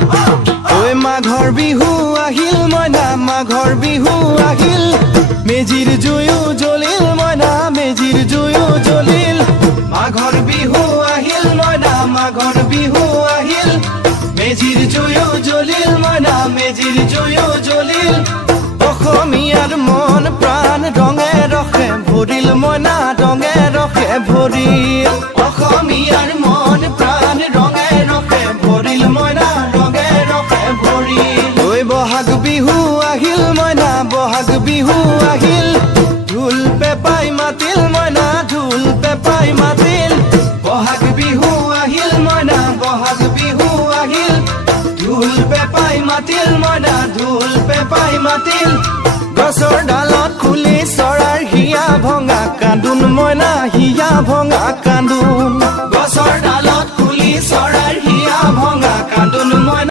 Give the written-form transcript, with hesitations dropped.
ঐ মাঘৰ বিহু আহিল মইনা মাঘৰ বিহু আহিল মেজিৰ জুয়ো জ্বলিল মইনা মেজিৰ জুয়ো জ্বলিল মাঘৰ বিহু আহিল মইনা মাঘৰ বিহু আহিল মেজিৰ জুয়ো জ্বলিল মইনা মেজিৰ জুয়ো জ্বলিল অসমীয়াৰ মন প্ৰাণ ৰঙে ৰখে ভৰিল মইনা ৰঙে ৰখে ভৰিল অসমীয়াৰ মন প্ৰাণ ৰঙে ৰখে ভৰিল মইনা ৰঙে ৰখে ভৰিল ঐ বহাগ বিহু আহিল মইনা বহাগ বিহু আহিল ঢোল পেপাই মাতিল মইনা ঢোল পেপাই মাতিল বহাগ বিহু আহিল মইনা বহাগ বিহু আহিল ঢোল পেপাই মাতিল মইনা ঢোল পেপাই মাতিল গছৰ ডালত খুলি চৰাৰ হিয়া ভঙা কান্দোন মইনা হিয়া ভঙা